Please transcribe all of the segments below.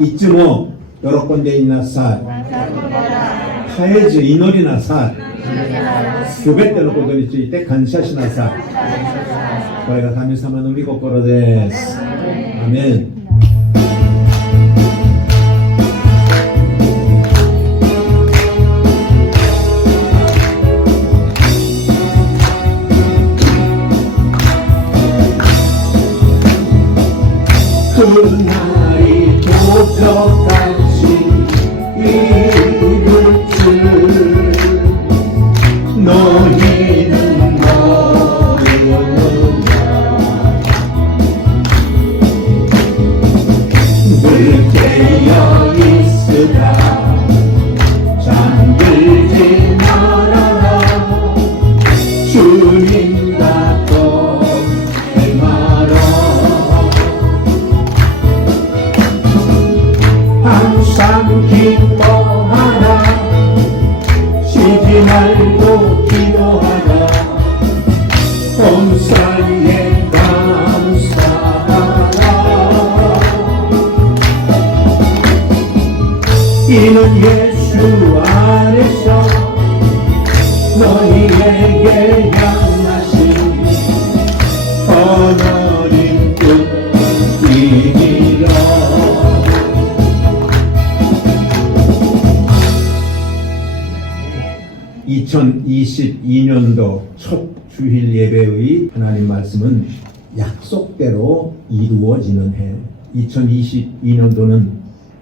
이쯤어 여러 건데 있나 살 하에즈 이노리나 살 두배 때놓고 도리지 이때 간샤시나 살 저희가 가미사만 우리 거꾸로 데스 아멘. 그날이 도착할지 이룰 줄 너희는 모르느냐 늘 깨어 있으라 잠들지 말아라 주님과 또 행하라 항상 기뻐하라 쉬지 말고 기도하라 범사에 감사하라 이는 예수 안에서 너희에게 향하신 언어린 뜻이니라. 2022년도 첫 주일 예배의 하나님 말씀은 약속대로 이루어지는 해. 2022년도는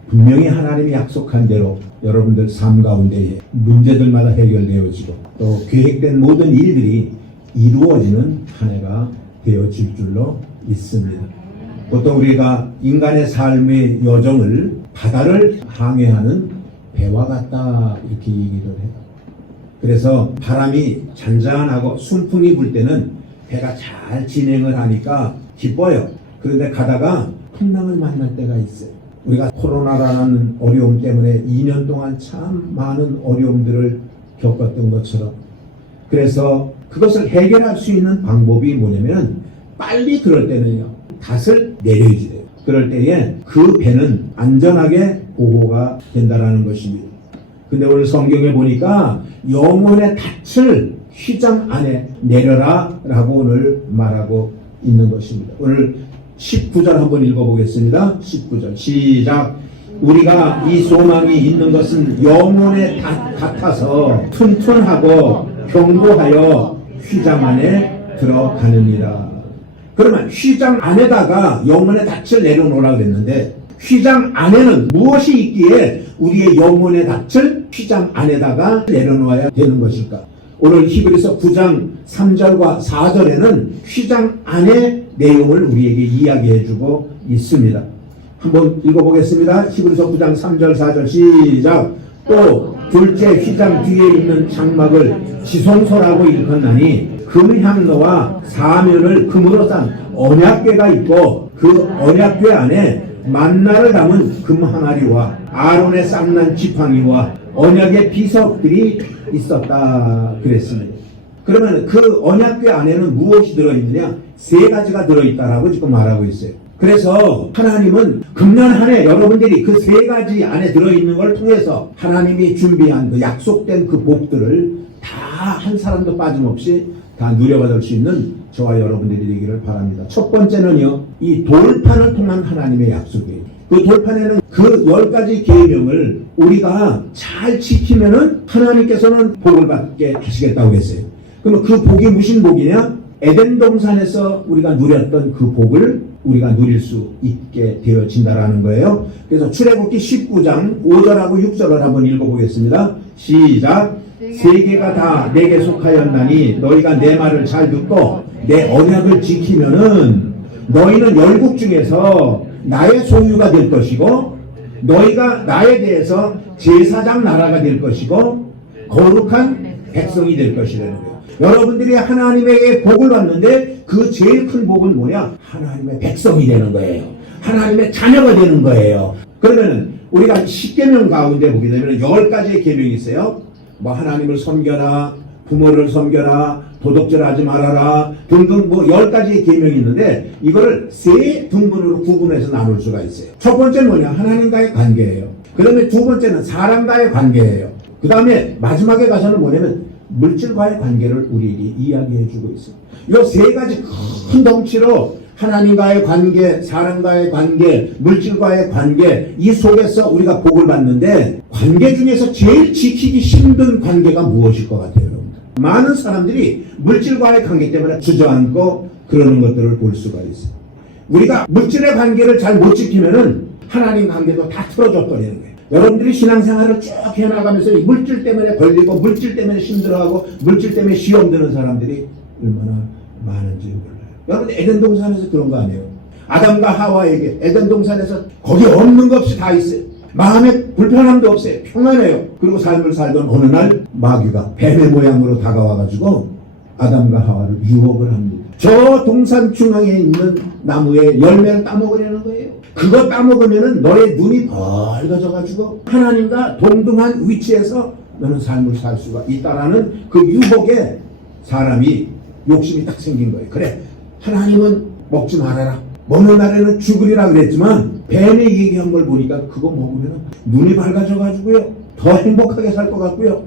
분명히 하나님이 약속한 대로 여러분들 삶 가운데에 문제들마다 해결되어지고 또 계획된 모든 일들이 이루어지는 한 해가 되어질 줄로 믿습니다. 보통 우리가 인간의 삶의 여정을 바다를 항해하는 배와 같다 이렇게 얘기를 해요. 그래서 바람이 잔잔하고 순풍이 불 때는 배가 잘 진행을 하니까 기뻐요. 그런데 가다가 풍랑을 만날 때가 있어요. 우리가 코로나라는 어려움 때문에 2년 동안 참 많은 어려움들을 겪었던 것처럼 그래서 그것을 해결할 수 있는 방법이 뭐냐면 빨리 그럴 때는요 닷을 내려야지 돼요. 그럴 때에 그 배는 안전하게 보호가 된다라는 것입니다. 근데 오늘 성경에 보니까 영혼의 닻을 휘장 안에 내려라 라고 오늘 말하고 있는 것입니다. 오늘 19절 한번 읽어보겠습니다. 19절 시작. 우리가 이 소망이 있는 것은 영혼의 닷 같아서 튼튼하고 견고하여 휘장 안에 들어가느니라. 그러면 휘장 안에다가 영혼의 닻을 내려놓으라고 그랬는데 휘장 안에는 무엇이 있기에 우리의 영혼의 닻을 휘장 안에다가 내려놓아야 되는 것일까? 오늘 히브리서 9장 3절과 4절에는 휘장 안의 내용을 우리에게 이야기해주고 있습니다. 한번 읽어보겠습니다. 히브리서 9장 3절 4절 시작. 또 둘째 휘장 뒤에 있는 장막을 지성소라고 일컫나니 금향로와 사면을 금으로 싼 언약궤가 있고 그 언약궤 안에 만나를 담은 금항아리와 아론의 쌍난 지팡이와 언약의 비석들이 있었다 그랬습니다. 그러면 그 언약궤 안에는 무엇이 들어있느냐? 세 가지가 들어있다라고 지금 말하고 있어요. 그래서 하나님은 금년 한 해 여러분들이 그 세 가지 안에 들어있는 걸 통해서 하나님이 준비한 그 약속된 그 복들을 다 한 사람도 빠짐없이 다 누려받을 수 있는 저와 여러분들이 되기를 바랍니다. 첫 번째는요, 이 돌판을 통한 하나님의 약속이에요. 그 돌판에는 그 10가지 계명을 우리가 잘 지키면은 하나님께서는 복을 받게 하시겠다고 했어요. 그러면 그 복이 무슨 복이냐? 에덴 동산에서 우리가 누렸던 그 복을 우리가 누릴 수 있게 되어진다라는 거예요. 그래서 출애굽기 19장 5절하고 6절을 한번 읽어보겠습니다. 시작. 세계가 다 내게 속하였나니 너희가 내 말을 잘 듣고 내 언약을 지키면은 너희는 열국 중에서 나의 소유가 될 것이고 너희가 나에 대해서 제사장 나라가 될 것이고 거룩한 백성이 될 것이라는 거예요. 여러분들이 하나님에게 복을 받는데 그 제일 큰 복은 뭐냐? 하나님의 백성이 되는 거예요. 하나님의 자녀가 되는 거예요. 그러면 우리가 10계명 가운데 보게 되면 10가지의 계명이 있어요. 뭐 하나님을 섬겨라, 부모를 섬겨라, 도덕질하지 말아라 등등 뭐 10가지의 계명이 있는데 이거를 세 등분으로 구분해서 나눌 수가 있어요. 첫 번째는 뭐냐? 하나님과의 관계예요. 그 다음에 두 번째는 사람과의 관계예요. 그 다음에 마지막에 가서는 뭐냐면 물질과의 관계를 우리에게 이야기해 주고 있어요. 이 세 가지 큰 덩치로 하나님과의 관계, 사람과의 관계, 물질과의 관계, 이 속에서 우리가 복을 받는데 관계 중에서 제일 지키기 힘든 관계가 무엇일 것 같아요, 여러분? 많은 사람들이 물질과의 관계 때문에 주저앉고 그러는 것들을 볼 수가 있어요. 우리가 물질의 관계를 잘 못 지키면은 하나님 관계도 다 틀어져 버리는 거예요. 여러분들이 신앙생활을 쭉 해나가면서 이 물질 때문에 걸리고 물질 때문에 힘들어하고 물질 때문에 시험 드는 사람들이 얼마나 많은지 몰라요. 여러분 에덴 동산에서 그런 거 아니에요? 아담과 하와에게 에덴 동산에서 거기 없는 것 없이 다 있어요. 마음에 불편함도 없어요. 평안해요. 그리고 삶을 살던 어느 날 마귀가 뱀의 모양으로 다가와가지고 아담과 하와를 유혹을 합니다. 저 동산 중앙에 있는 나무의 열매를 따먹으려는 거예요. 그거 따먹으면은 너의 눈이 밝아져가지고 하나님과 동등한 위치에서 너는 삶을 살 수가 있다라는 그 유혹에 사람이 욕심이 딱 생긴 거예요. 그래, 하나님은 먹지 말아라. 먹는 날에는 죽으리라 그랬지만 뱀이 얘기한 걸 보니까 그거 먹으면 눈이 밝아져가지고요. 더 행복하게 살 것 같고요.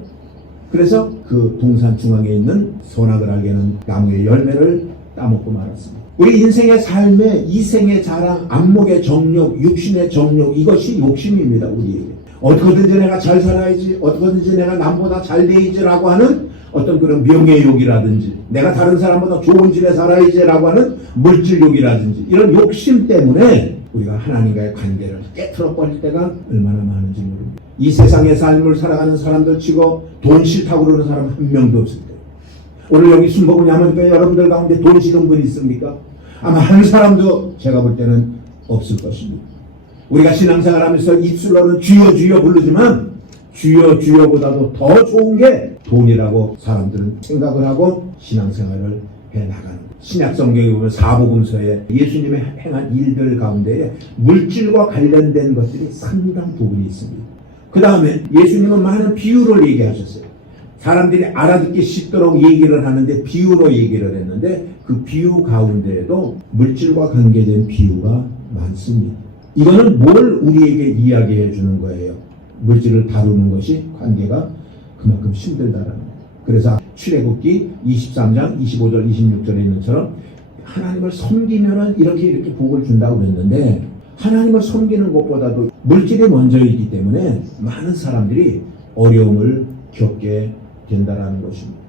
그래서 그 동산 중앙에 있는 선악을 알게 하는 나무의 열매를 따먹고 말았습니다. 우리 인생의 삶의 이생의 자랑, 안목의 정욕, 육신의 정욕, 이것이 욕심입니다. 우리에게. 어떻게든지 내가 잘 살아야지, 어떻게든지 내가 남보다 잘 되야지라고 하는 어떤 그런 명예욕이라든지 내가 다른 사람보다 좋은 집에 살아야지라고 하는 물질욕이라든지 이런 욕심 때문에 우리가 하나님과의 관계를 깨트려 버릴 때가 얼마나 많은지 모릅니다. 이 세상의 삶을 살아가는 사람들 치고 돈 싫다고 그러는 사람 한 명도 없을 거예요. 오늘 여기 순복음 야문교회 여러분들 가운데 돈 싫은 분 있습니까? 아마 한 사람도 제가 볼 때는 없을 것입니다. 우리가 신앙생활하면서 입술로는 주여 주여 부르지만 주여 주여보다도 더 좋은 게 돈이라고 사람들은 생각을 하고 신앙생활을 해나가는 거예요. 신약성경에 보면 사복음서에 예수님의 행한 일들 가운데에 물질과 관련된 것들이 상당 부분이 있습니다. 그 다음에 예수님은 많은 비유를 얘기하셨어요. 사람들이 알아듣기 쉽도록 얘기를 하는데 비유로 얘기를 했는데 그 비유 가운데에도 물질과 관계된 비유가 많습니다. 이거는 뭘 우리에게 이야기해 주는 거예요? 물질을 다루는 것이 관계가 그만큼 힘들다라는 거예요. 그래서 출애굽기 23장 25절 26절에 있는 것처럼 하나님을 섬기면은 이렇게 복을 준다고 그랬는데 하나님을 섬기는 것보다도 물질이 먼저이기 때문에 많은 사람들이 어려움을 겪게 된다라는 것입니다.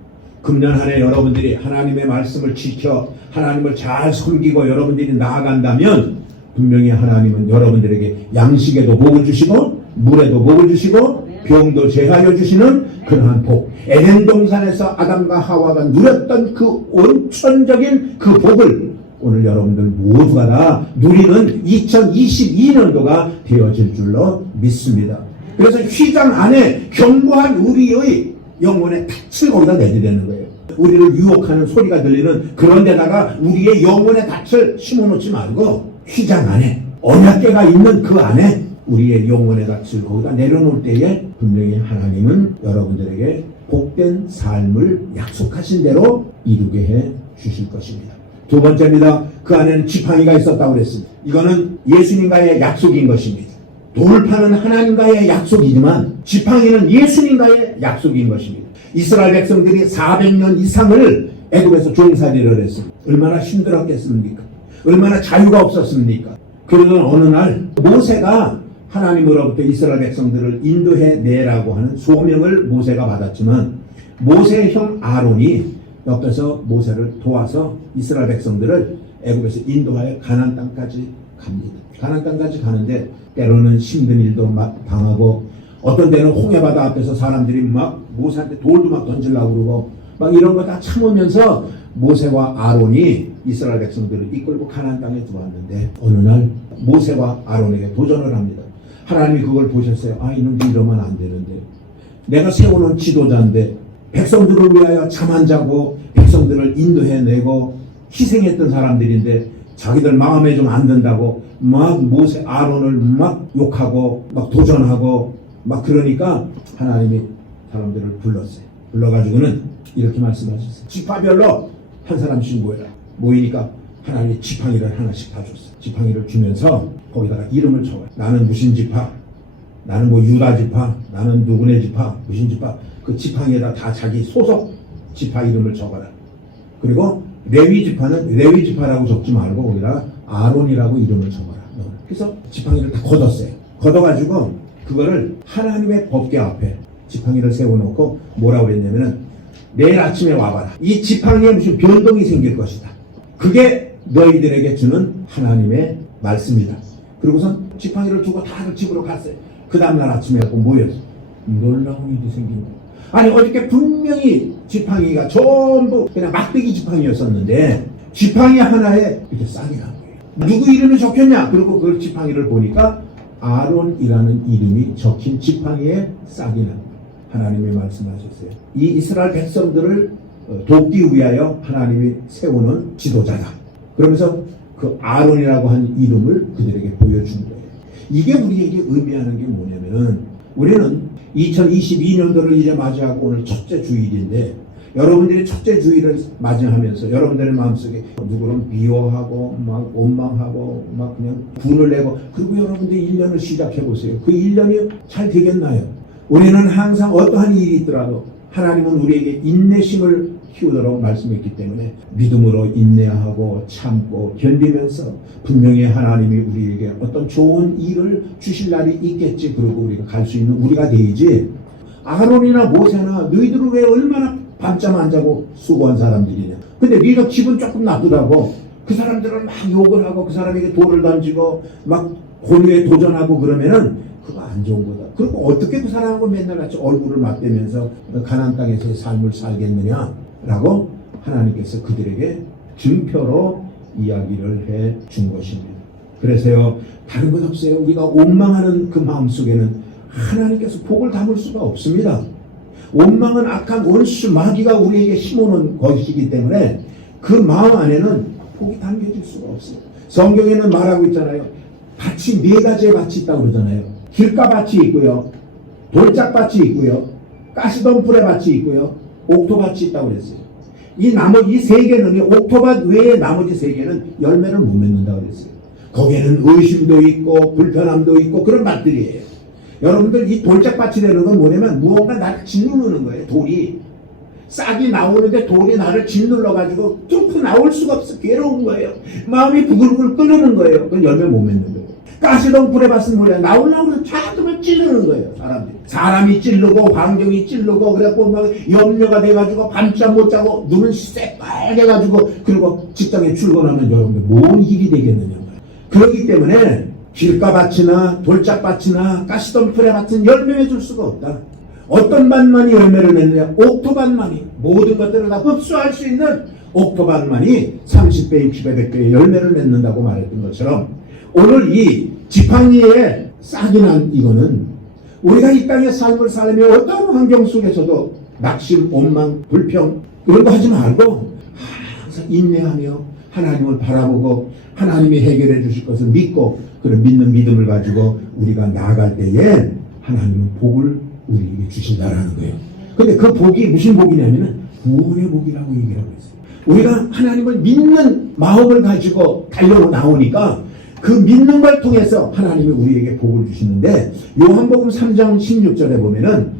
금년 한 해 여러분들이 하나님의 말씀을 지켜 하나님을 잘 섬기고 여러분들이 나아간다면 분명히 하나님은 여러분들에게 양식에도 복을 주시고 물에도 복을 주시고 병도 제하여 주시는 그러한 복, 에덴 동산에서 아담과 하와가 누렸던 그 온천적인 그 복을 오늘 여러분들 모두가 다 누리는 2022년도가 되어질 줄로 믿습니다. 그래서 휘장 안에 견고한 우리의 영혼의 닻을 거기다 내리려는 거예요. 우리를 유혹하는 소리가 들리는 그런 데다가 우리의 영혼의 닻을 심어놓지 말고 휘장 안에 언약궤가 있는 그 안에 우리의 영혼의 닻을 거기다 내려놓을 때에 분명히 하나님은 여러분들에게 복된 삶을 약속하신 대로 이루게 해 주실 것입니다. 두 번째입니다. 그 안에는 지팡이가 있었다고 그랬습니다. 이거는 예수님과의 약속인 것입니다. 돌파는 하나님과의 약속이지만 지팡이는 예수님과의 약속인 것입니다. 이스라엘 백성들이 400년 이상을 애굽에서 종살이를 했습니다. 얼마나 힘들었겠습니까? 얼마나 자유가 없었습니까? 그러던 어느 날 모세가 하나님으로부터 이스라엘 백성들을 인도해 내라고 하는 소명을 모세가 받았지만 모세의 형 아론이 옆에서 모세를 도와서 이스라엘 백성들을 애굽에서 인도하여 가나안 땅까지 갑니다. 가나안 땅까지 가는데 때로는 힘든 일도 막 당하고 어떤 데는 홍해바다 앞에서 사람들이 막 모세한테 돌도 막 던지려고 그러고 막 이런 거 다 참으면서 모세와 아론이 이스라엘 백성들을 이끌고 가나안 땅에 들어왔는데 어느 날 모세와 아론에게 도전을 합니다. 하나님이 그걸 보셨어요. 아, 이놈들 이러면 안 되는데 내가 세워놓은 지도자인데 백성들을 위하여 잠 안 자고 백성들을 인도해내고 희생했던 사람들인데 자기들 마음에 좀 안 든다고 막 모세 아론을 막 욕하고 막 도전하고 막 그러니까 하나님이 사람들을 불렀어요. 불러가지고는 이렇게 말씀하셨어요. 지파별로 한 사람씩 모여라. 모이니까 하나님이 지팡이를 하나씩 다 줬어요. 지팡이를 주면서 거기다가 이름을 적어요. 나는 무슨 지파, 나는 뭐 유다 지파, 나는 누구네 지파, 무슨 지파. 그 지팡이에다 다 자기 소속 지파 이름을 적어라. 그리고 레위 지파는 레위 지파라고 적지 말고 거기다가 아론이라고 이름을 적어라. 그래서 지팡이를 다 걷었어요. 걷어가지고 그거를 하나님의 법궤 앞에 지팡이를 세워놓고 뭐라고 그랬냐면은 내일 아침에 와봐라. 이 지팡이에 무슨 변동이 생길 것이다. 그게 너희들에게 주는 하나님의 말씀이다. 그리고선 지팡이를 두고 다들 집으로 갔어요. 그 다음날 아침에 모였어요. 놀라운 일이 생긴 거예요. 아니 어저께 분명히 지팡이가 전부 그냥 막대기 지팡이였었는데 지팡이 하나에 이렇게 싹이 난 거예요. 누구 이름이 적혔냐? 그리고 그 지팡이를 보니까 아론이라는 이름이 적힌 지팡이에 싹이 난 거예요. 하나님이 말씀하셨어요. 이 이스라엘 백성들을 돕기 위하여 하나님이 세우는 지도자다. 그러면서 그 아론이라고 한 이름을 그들에게 보여준 거예요. 이게 우리에게 의미하는 게 뭐냐면은 우리는 2022년도를 이제 맞이하고 오늘 첫째 주일인데 여러분들이 첫째 주일을 맞이하면서 여러분들의 마음속에 누구는 미워하고 막 원망하고 막 그냥 분을 내고 그리고 여러분들이 1년을 시작해 보세요. 그 1년이 잘 되겠나요? 우리는 항상 어떠한 일이 있더라도 하나님은 우리에게 인내심을 키우도록 말씀했기 때문에 믿음으로 인내하고 참고 견디면서 분명히 하나님이 우리에게 어떤 좋은 일을 주실 날이 있겠지. 그러고 우리가 갈 수 있는 우리가 되지. 아론이나 모세나 너희들은 왜 얼마나 밤잠 안 자고 수고한 사람들이냐. 근데 네가 기분 조금 나쁘다고 그 사람들은 막 욕을 하고 그 사람에게 돌을 던지고 막 권유에 도전하고 그러면은 그거 안 좋은 거다. 그리고 어떻게 그 사람하고 맨날 같이 얼굴을 맞대면서 가나안 땅에서의 삶을 살겠느냐라고 하나님께서 그들에게 증표로 이야기를 해 준 것입니다. 그래서요, 다른 것 없어요. 우리가 원망하는 그 마음 속에는 하나님께서 복을 담을 수가 없습니다. 원망은 악한 원수 마귀가 우리에게 심어놓은 것이기 때문에 그 마음 안에는 복이 담겨질 수가 없어요. 성경에는 말하고 있잖아요. 밭이 4가지의 밭이 있다고 그러잖아요. 길가밭이 있고요, 돌짝밭이 있고요, 가시덤불의 밭이 있고요, 옥토밭이 있다고 그랬어요. 이 나머지 3개는 옥토밭 외에 나머지 3개는 열매를 못 맺는다고 그랬어요. 거기에는 의심도 있고 불편함도 있고 그런 밭들이에요. 여러분들 이 돌짝밭이라는 건 뭐냐면 무언가 나를 짓누르는 거예요. 돌이 싹이 나오는데 돌이 나를 짓눌러가지고 뚫고 나올 수가 없어. 괴로운 거예요. 마음이 부글부글 끓는 거예요. 그건 열매 못 맺는 거예요. 가시덤불에 밭은 뭐냐, 나오려고 해서 자꾸만 찌르는 거예요. 사람이 찌르고 환경이 찌르고 그래갖고 막 염려가 돼가지고 밤잠 못 자고 눈은 새빨개가지고 그리고 직장에 출근하면 여러분들 뭔 일이 되겠느냐. 그렇기 때문에 길가밭이나 돌짝밭이나 가시덤불의 밭은 열매 맺을 수가 없다. 어떤 밭만이 열매를 맺느냐? 옥토밭만이, 모든 것들을 다 흡수할 수 있는 옥토밭만이 30배, 60배, 100배의 열매를 맺는다고 말했던 것처럼 오늘 이 지팡이에 싹이 난 이거는 우리가 이 땅의 삶을 살며 어떤 환경 속에서도 낙심, 원망, 불평 이런 거 하지 말고 항상 인내하며 하나님을 바라보고 하나님이 해결해 주실 것을 믿고 그런 믿는 믿음을 가지고 우리가 나아갈 때에 하나님은 복을 우리에게 주신다라는 거예요. 근데 그 복이 무슨 복이냐면은 구원의 복이라고 얘기하고 있어요. 우리가 하나님을 믿는 마음을 가지고 달려 나오니까 그 믿는 걸 통해서 하나님이 우리에게 복을 주시는데 요한복음 3장 16절에 보면은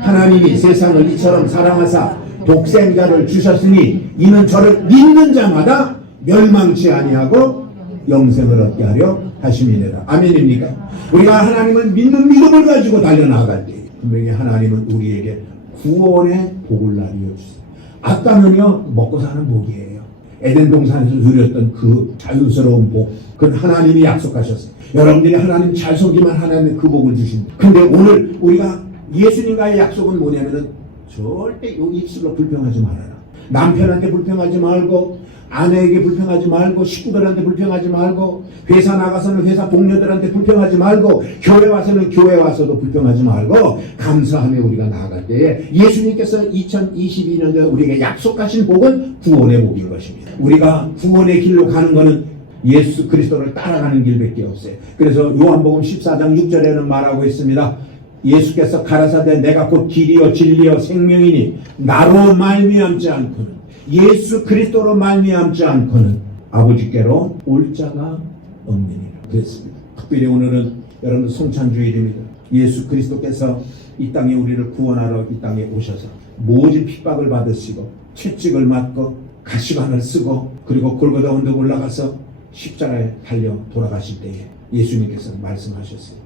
하나님이 세상을 이처럼 사랑하사 독생자를 주셨으니 이는 저를 믿는 자마다 멸망치 아니하고 영생을 얻게 하려 하심이니라. 아멘입니까? 우리가 하나님을 믿는 믿음을 가지고 달려나갈 때 분명히 하나님은 우리에게 구원의 복을 나누어 주세요. 아까는요 먹고 사는 복이에요. 에덴 동산에서 누렸던 그 자유스러운 복, 그건 하나님이 약속하셨어요. 여러분들이 하나님 잘 섬기면 하나님이 그 복을 주신다. 근데 오늘 우리가 예수님과의 약속은 뭐냐면은 절대 요 입술로 불평하지 말아라. 남편한테 불평하지 말고, 아내에게 불평하지 말고, 식구들한테 불평하지 말고, 회사 나가서는 회사 동료들한테 불평하지 말고, 교회 와서는 교회 와서도 불평하지 말고, 감사하며 우리가 나아갈 때에 예수님께서 2022년도에 우리에게 약속하신 복은 구원의 복인 것입니다. 우리가 구원의 길로 가는 것은 예수 그리스도를 따라가는 길밖에 없어요. 그래서 요한복음 14장 6절에는 말하고 있습니다. 예수께서 가라사대 내가 곧 길이요 진리요 생명이니 나로 말미암지 않고는 예수 그리스도로 말미암지 않고는 아버지께로 올 자가 없느니라 그랬습니다. 특별히 오늘은 여러분 성찬주일입니다. 예수 그리스도께서 이 땅에 우리를 구원하러 이 땅에 오셔서 모진 핍박을 받으시고 채찍을 맞고 가시관을 쓰고 그리고 골고다 언덕 올라가서 십자가에 달려 돌아가실 때에 예수님께서 말씀하셨어요.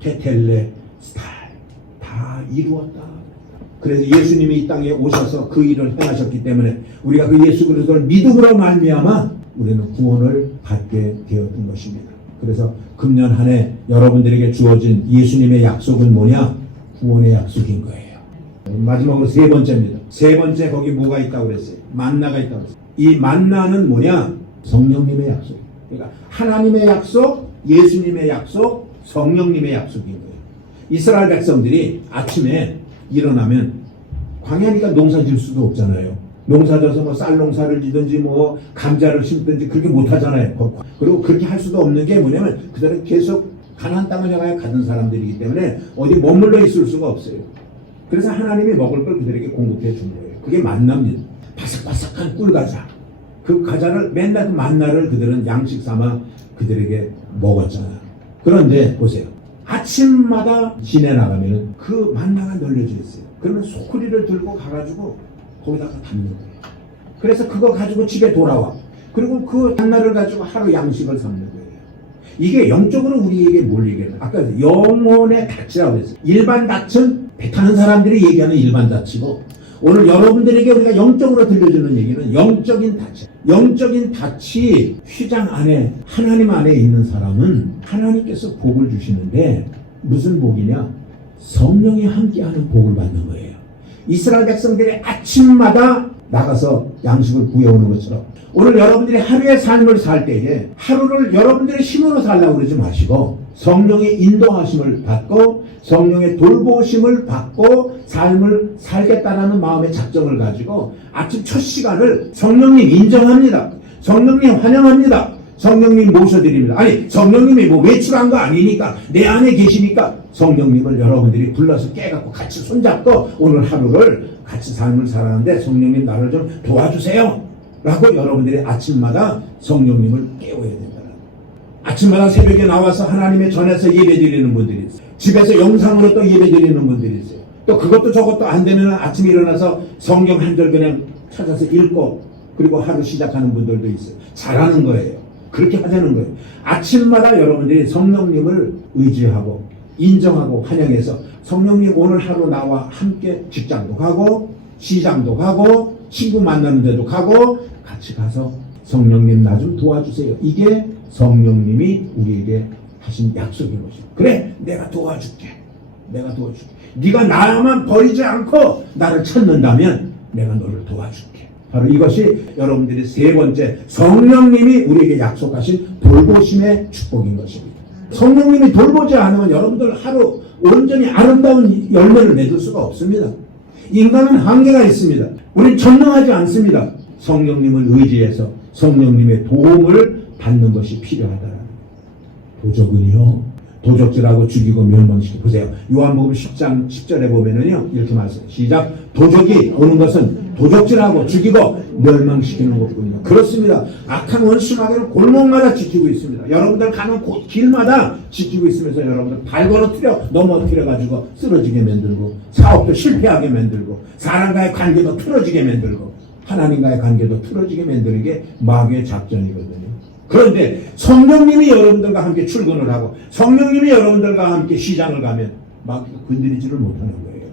테텔레 스타일 다 이루었다. 그래서 예수님이 이 땅에 오셔서 그 일을 행하셨기 때문에 우리가 그 예수 그리스도를 믿음으로 말미암아 우리는 구원을 받게 되었던 것입니다. 그래서 금년 한 해 여러분들에게 주어진 예수님의 약속은 뭐냐? 구원의 약속인 거예요. 마지막으로 세 번째입니다. 세 번째 거기 뭐가 있다고 그랬어요? 만나가 있다고 그랬어요. 이 만나는 뭐냐? 성령님의 약속. 그러니까 하나님의 약속, 예수님의 약속, 성령님의 약속인 거예요. 이스라엘 백성들이 아침에 일어나면 광야니까 농사 지을 수도 없잖아요. 농사 져서 뭐 쌀 농사를 지든지 뭐 감자를 심든지 그렇게 못 하잖아요. 그리고 그렇게 할 수도 없는 게 뭐냐면 그들은 계속 가나안 땅을 향하여 가던 사람들이기 때문에 어디 머물러 있을 수가 없어요. 그래서 하나님이 먹을 걸 그들에게 공급해 준 거예요. 그게 만나입니다. 바삭바삭한 꿀과자. 그 과자를 맨날 그 만나를 그들은 양식 삼아 그들에게 먹었잖아요. 그런데 보세요. 아침마다 시내 나가면은 그 만나가 널려져 있어요. 그러면 소쿠리를 들고 가가지고 거기다가 담는 거예요. 그래서 그거 가지고 집에 돌아와. 그리고 그 만나를 가지고 하루 양식을 삼는 거예요. 이게 영적으로 우리에게 뭘 얘기하는 거예요? 아까 영혼의 닻이라고 했어요. 일반 닻은 배 타는 사람들이 얘기하는 일반 닻이고 오늘 여러분들에게 우리가 영적으로 들려주는 얘기는 영적인 닻이에요. 영적인 닻이 휘장 안에 하나님 안에 있는 사람은 하나님께서 복을 주시는데 무슨 복이냐? 성령이 함께하는 복을 받는 거예요. 이스라엘 백성들이 아침마다 나가서 양식을 구해오는 것처럼 오늘 여러분들이 하루의 삶을 살 때에 하루를 여러분들의 힘으로 살라고 그러지 마시고 성령의 인도하심을 받고 성령의 돌보심을 받고 삶을 살겠다라는 마음의 작정을 가지고 아침 첫 시간을 성령님 인정합니다. 성령님 환영합니다. 성령님 모셔드립니다. 아니 성령님이 뭐 외출한 거 아니니까 내 안에 계시니까 성령님을 여러분들이 불러서 깨갖고 같이 손잡고 오늘 하루를 같이 삶을 살았는데 성령님 나를 좀 도와주세요 라고 여러분들이 아침마다 성령님을 깨워야 된다. 아침마다 새벽에 나와서 하나님의 전에서 예배드리는 분들이 있어요. 집에서 영상으로 또 예배드리는 분들이 있어요. 또 그것도 저것도 안 되면 아침에 일어나서 성경 한 절 그냥 찾아서 읽고 그리고 하루 시작하는 분들도 있어요. 잘하는 거예요. 그렇게 하자는 거예요. 아침마다 여러분들이 성령님을 의지하고 인정하고 환영해서 성령님 오늘 하루 나와 함께 직장도 가고 시장도 가고 친구 만나는 데도 가고 같이 가서 성령님 나 좀 도와주세요. 이게 성령님이 우리에게 하신 약속인 것이죠. 그래 내가 도와줄게. 내가 도와줄게. 네가 나만 버리지 않고 나를 찾는다면 내가 너를 도와줄게. 바로 이것이 여러분들이 세 번째 성령님이 우리에게 약속하신 돌보심의 축복인 것입니다. 성령님이 돌보지 않으면 여러분들 하루 온전히 아름다운 열매를 맺을 수가 없습니다. 인간은 한계가 있습니다. 우리는 전능하지 않습니다. 성령님을 의지해서 성령님의 도움을 받는 것이 필요하다. 도적은요 도적질하고 죽이고 멸망시키고 보세요. 요한복음 10장 10절에 보면은요 이렇게 말씀해요. 시작. 도적이 오는 것은 도적질하고 죽이고 멸망시키는 것뿐이다. 그렇습니다. 악한 원수마귀는 골목마다 지키고 있습니다. 여러분들 가는 길마다 지키고 있으면서 여러분들 발 걸어뜨려 넘어뜨려 가지고 쓰러지게 만들고 사업도 실패하게 만들고 사람과의 관계도 틀어지게 만들고 하나님과의 관계도 틀어지게 만드는 게 마귀의 작전이거든요. 그런데 성령님이 여러분들과 함께 출근을 하고 성령님이 여러분들과 함께 시장을 가면 마귀가 건드리지를 못하는 거예요.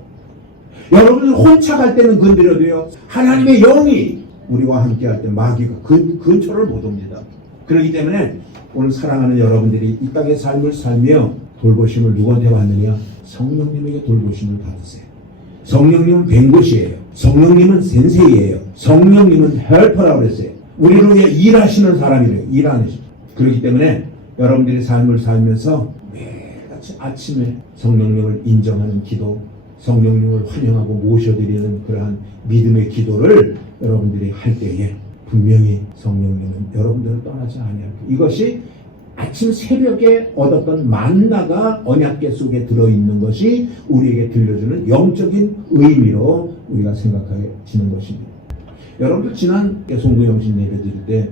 여러분들 혼자 갈 때는 건드려도요 하나님의 영이 우리와 함께 할 때 마귀가 근처를 못 옵니다. 그렇기 때문에 오늘 사랑하는 여러분들이 이 땅의 삶을 살며 돌보심을 누구한테 받느냐? 성령님에게 돌보심을 받으세요. 성령님은弁護士예요. 성령님은 센세이예요. 성령님은 헬퍼라고 그랬어요. 우리를 위해 일하시는 사람이래요. 일하는 시. 그렇기 때문에 여러분들의 삶을 살면서 매일같이 아침에 성령님을 인정하는 기도, 성령님을 환영하고 모셔드리는 그러한 믿음의 기도를 여러분들이 할 때에 분명히 성령님은 여러분들을 떠나지 아니할 거예요. 이것이 아침 새벽에 얻었던 만나가 언약궤 속에 들어있는 것이 우리에게 들려주는 영적인 의미로 우리가 생각해지는 것입니다. 여러분들 지난 송구영신 예배 드릴 때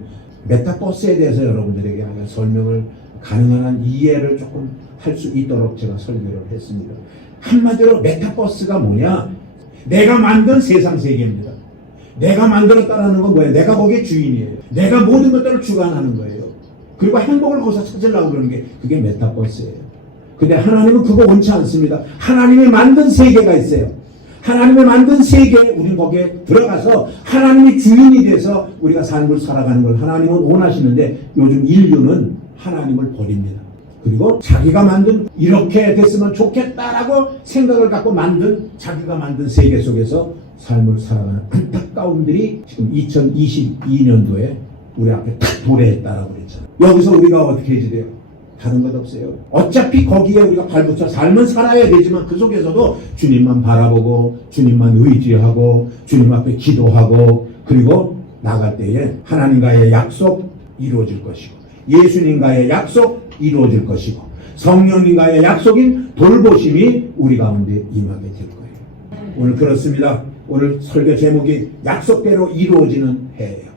메타버스에 대해서 여러분들에게 하나 설명을 가능한 한 이해를 조금 할 수 있도록 제가 설교를 했습니다. 한마디로 메타버스가 뭐냐? 내가 만든 세상 세계입니다. 내가 만들었다라는 건 뭐예요? 내가 거기에 주인이에요. 내가 모든 것들을 주관하는 거예요. 그리고 행복을 거기서 찾으려고 그러는 게 그게 메타버스예요. 근데 하나님은 그거 원치 않습니다. 하나님이 만든 세계가 있어요. 하나님이 만든 세계에 우리는 거기에 들어가서 하나님이 주인이 돼서 우리가 삶을 살아가는 걸 하나님은 원하시는데 요즘 인류는 하나님을 버립니다. 그리고 자기가 만든 이렇게 됐으면 좋겠다라고 생각을 갖고 만든 자기가 만든 세계 속에서 삶을 살아가는 안타까움들이 지금 2022년도에 우리 앞에 탁 도래했다라고 그랬잖아요. 여기서 우리가 어떻게 해야 돼요? 다른 것 없어요. 어차피 거기에 우리가 발붙여 삶은 살아야 되지만 그 속에서도 주님만 바라보고 주님만 의지하고 주님 앞에 기도하고 그리고 나갈 때에 하나님과의 약속 이루어질 것이고 예수님과의 약속 이루어질 것이고 성령님과의 약속인 돌보심이 우리 가운데 임하게 될 거예요. 오늘 그렇습니다. 오늘 설교 제목이 약속대로 이루어지는 해예요.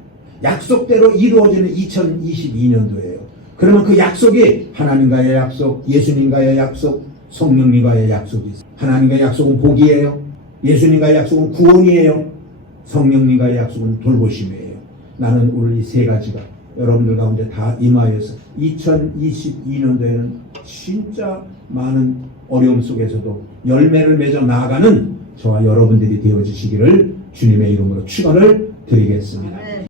약속대로 이루어지는 2022년도예요. 그러면 그 약속이 하나님과의 약속, 예수님과의 약속, 성령님과의 약속이 있어요. 하나님과의 약속은 복이에요. 예수님과의 약속은 구원이에요. 성령님과의 약속은 돌보심이에요. 나는 오늘 이 세 가지가 여러분들 가운데 다 임하여서 2022년도에는 진짜 많은 어려움 속에서도 열매를 맺어 나아가는 저와 여러분들이 되어주시기를 주님의 이름으로 축원을 드리겠습니다.